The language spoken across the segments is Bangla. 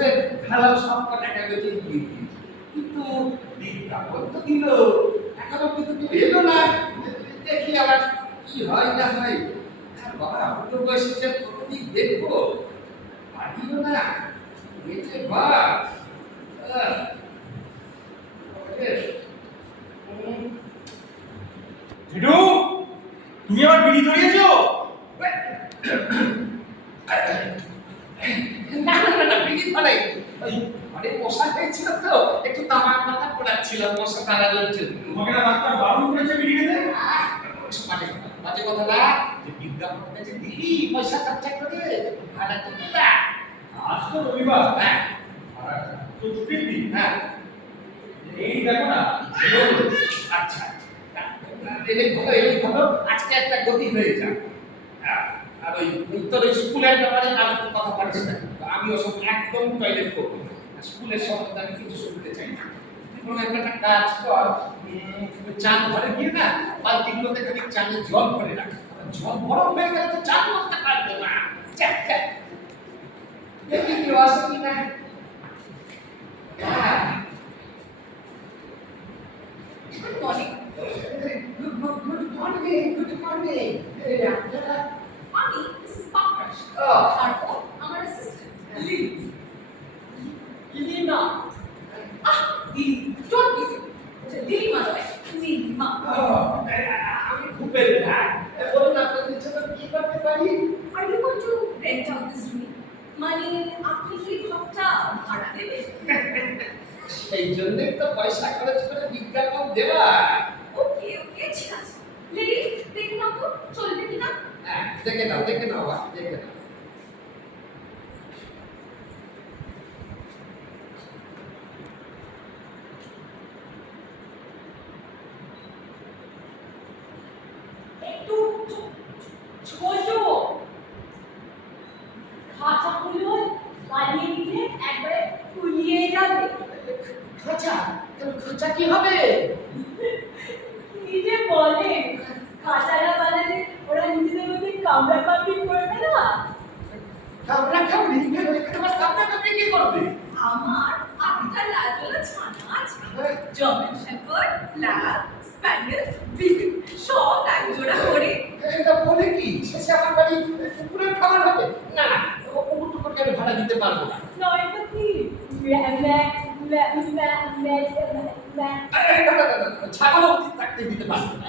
ছেড়ে ঢালাও সব টাকা বেঁচে দিয়ে দিয়েছে। কিন্তু বিজ্ঞাপন তো দিল, এখনো কিন্তু কেউ এলো না। দেখি আবার কি হয় না হয়। আর বাবা অন্য বয়সে যে কতদিন দেখবো, পারিও না বেঁচে বাপ। ঝিটু, তুমি আবার বিড়ি ধরিয়েছো? না না না, বিড়ি ধরাই ওই ঘরে মশা হয়েছিল তো, একটু তামাক পাতা পোড়াচ্ছিলাম মশা তাড়ানোর জন্য। তোমাকে না ডাক্তার বারণ করেছে বিড়ি খেতে? বাজে কথা না, যে বিজ্ঞাপনটা যে দিলি পয়সা খরচা করে ভাড়া তো দিতা। আজ তো রবিবার, হ্যাঁ তো ছুটির দিন। হ্যাঁ, এই দেখো না, আচ্ছা এলেই ভালো, আজকে একটা গতি হয়ে যাক। আর ওই তোর ওই স্কুলের ব্যাপারে আর কথা পারছিস না, আমি ওসব একদম টয়লেট করবো না। স্কুলের সম্বন্ধে আমি কিছু শুনতে চাই না। এবং একটা কাজ কর, চান ঘরে গিয়ে না বালতিগুলোতে খালি চানে জল ভরে রাখ। জল গরম হয়ে গেলে তো চান করতে পারবে না। চাক চাক দেখি কেউ আসে কি না। Good morning. Good morning. Mommy, this is Pankaj. Oh. Harpo, our assistant. Lily ma. Lily. Don't be silly. It's a Lily ma. Lily ma. আমি খুবই ভাই। বলুন আপনাদের জন্য কি করতে পারি? Are you going to rent out this room? মানে আপনি কি ঘরটা ভাড়া দেবেন? সেই জন্যই তো পয়সা খরচ করে বিজ্ঞাপন দেওয়া। ওকে ওকে ঠিক আছে। লিলি দেখে নাও তো চলবে কিনা? হ্যাঁ, দেখে নাও দেখে নাও। একটু ছোট খাঁচাগুলো বানিয়ে দিলে একবারে ফুলিয়ে যাবে। খাঁচা কি হবে? কি যে বলে, খাঁচাটা বানালে ওরা নিজেদের মধ্যে কামড়া কামড়ি করবে না। কামড়া কামড়ি কি করবে? আমার আটটা লাজলা ছানা আছে, German shepherd, lab, spaniel, Beagle সব এক জোড়া করে। এটা বলে কি শেষে আমার বাড়ি কুকুরের খাবার হবে? না না, কুকুর টুকুরকে আমি ভাড়া দিতে পারবো না। নয়তো কি ছাগল থাকতে দিতে পারবো না।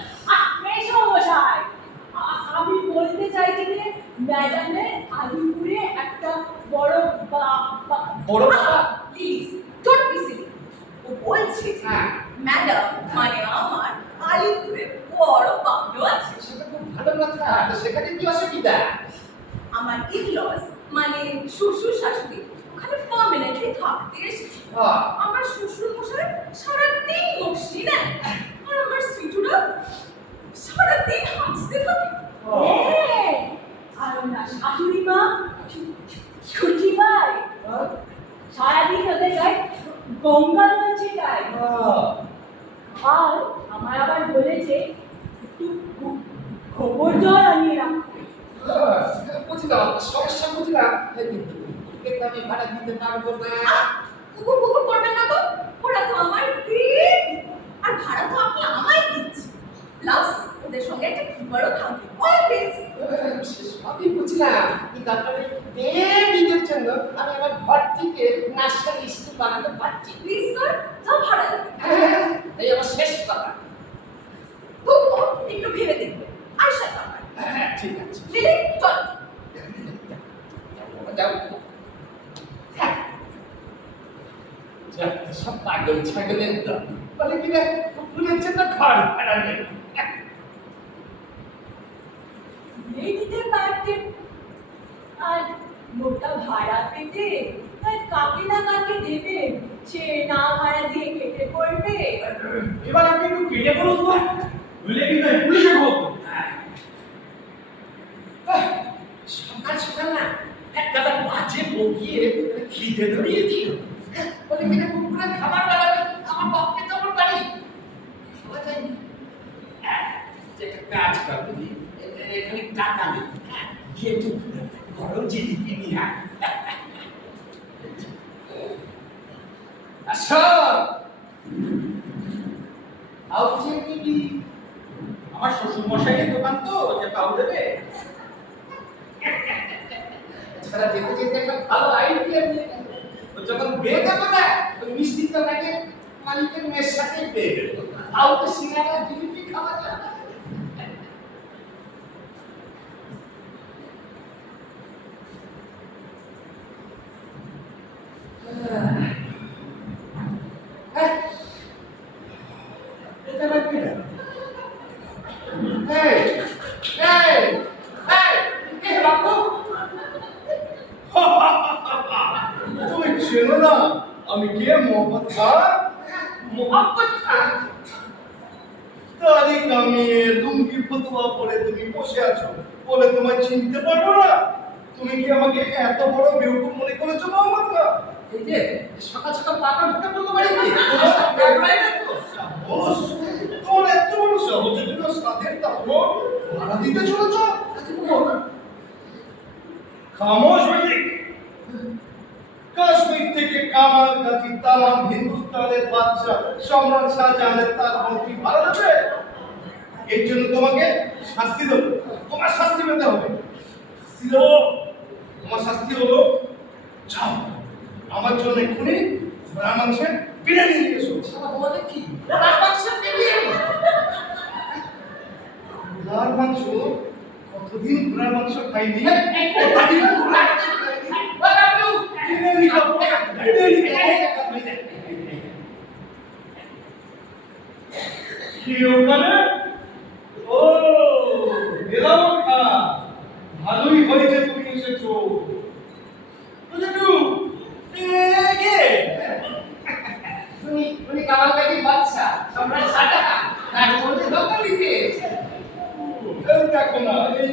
আমি বলতে চাইছি যে ম্যাডামের আলিপুরে একটা বড় বড় বাবা? Please don't be silly. ও বলছে যে হ্যাঁ। ম্যাডাম মানে আমার আলিপুরে বড় বাংলো আছে। সেটা খুব ভালো কথা, তো সেখানে কি অসুবিধা? আমার ইনলস মানে শ্বশুর শাশুড়ি ওখানে পার্মানেন্টলি থাকতে এসেছে। আমার শ্বশুর মশাই সারাদিন বসে নেয়, আর আমার সুইটুরা সারাদিন হাসতে থাকে। আর না শাশুড়ি মা ছুটি পায়, সারাদিন ওদের গায়ে গঙ্গা জল ছিটায়। আর আমার আবার বলেছে একটু গোবর জল আনিয়ে রাখতে। বুঝলাম, সমস্যা বুঝলাম, কিন্তু কুকুরকে আমি ভাড়া দিতে পারবো না। কুকুর কুকুর করবেন না তো, ওরা তো আমার পেট, আর ভাড়া তো আপনি আমায় দিচ্ছেন, প্লাস ওদের সঙ্গে একটা কিপারও থাকবে অলওয়েজ। সবই বুঝলাম, কিন্তু আপনার নিজের জন্য আমি আমার ঘর থেকে নার্সারি স্কুল বানাতে পারছি। প্লিজ স্যার, যা ভাড়া দেবেন। এই আমার শেষ কথা। তো একটু ভেবে দেখবেন, আয়সা আমার। হ্যাঁ ঠিক আছে, লিলি চল। যাও। সব পাগল ছাগলের দল বলে কিনা কুকুরের জন্য ঘর ভাড়া নেবে। দিয়ে দিতে পারতেন, আর মোটা ভাড়া পেতে আর কাকে না কাকে দেবে, সে না ভাড়া দিয়ে কেটে পড়বে। এবার আপনি একটু কেটে পড়ুন তো, নইলে কিন্তু আমি পুলিশে খবর করবো। সকাল সকাল না একটা বাজে বকিয়ে খিদে ধরিয়ে দিল। বলে কিনা কুকুরের খাবার বানাবে, আমার পক্ষে তো আমার বাড়ি খাওয়া যায়নি। একটা কাজ করবি, এখানে টাকা নেই, গিয়ে একটু গরম জিলিপি নিয়ে আয়। আউচে দিবি। আমার শ্বশুর মশাইয়ের দোকান তো যে পাউ দেবে। ছাড়া যেতে যেতে একটা ভালো আইডিয়া নিয়ে গেল। ও যখন বিয়ে দেবো না, ওই মিষ্টিটা তাকে মালিকের মেয়ের সাথে পেয়ে দেবো। আউটে সিঙ্গারা জিলিপি খাওয়া যাবে। এটা লাগবে না। এই, এই, এই, এ বাবু, তুমি চেনো না আমি কে? মোহাম্মদ খান। মোহাম্মদ খান। দাড়ি কামিয়ে লুঙ্গি ফতুয়া পরে তুমি বসে আছো বলে তোমায় চিনতে পারবো না? তুমি কি আমাকে এত বড় বেউকুফ মনে করেছো মোহাম্মদ খান? এই যে সকাল সকাল পাকা ঢুকে বলতে পারি কি? সাহস! তোমার এত বড় সাহস যে তুমি সাথের তারপর ভাড়া দিতে চলেছ? খামোশ বৈদিক! কাশ্মীর থেকে কামাল গাজী তামাম হিন্দুস্তানের বাদশা সম্রাট শাহজাহানের তাজমহল কি ভাড়া দেবে? এর জন্য তোমাকে শাস্তি দেবো। তোমার শাস্তি পেতে হবে। শাস্তি দেবো। তোমার শাস্তি হলো যাও আমার জন্য এক্ষুনি ঘোড়া মাংসের বিরিয়ানি নিয়ে এসো। সারা বলে কি? রাত মাংস বিরিয়ানি। ঘোড়ার মাংস? কতদিন ঘোড়ার মাংস খাইনি? কতদিন ঘোড়ার মাংস খাইনি? বাবু, বিরিয়ানি খাবো। বিরিয়ানি খাবো। কি ওখানে? ও এলাম খান, ভালোই হয়েছে তুমি এসেছো। বুঝেছো? কে? উনি কামালকারীর বাচ্চা, সম্রাট শাহজাহান। তার মধ্যে লোকালিতে। এই দেখো না, এই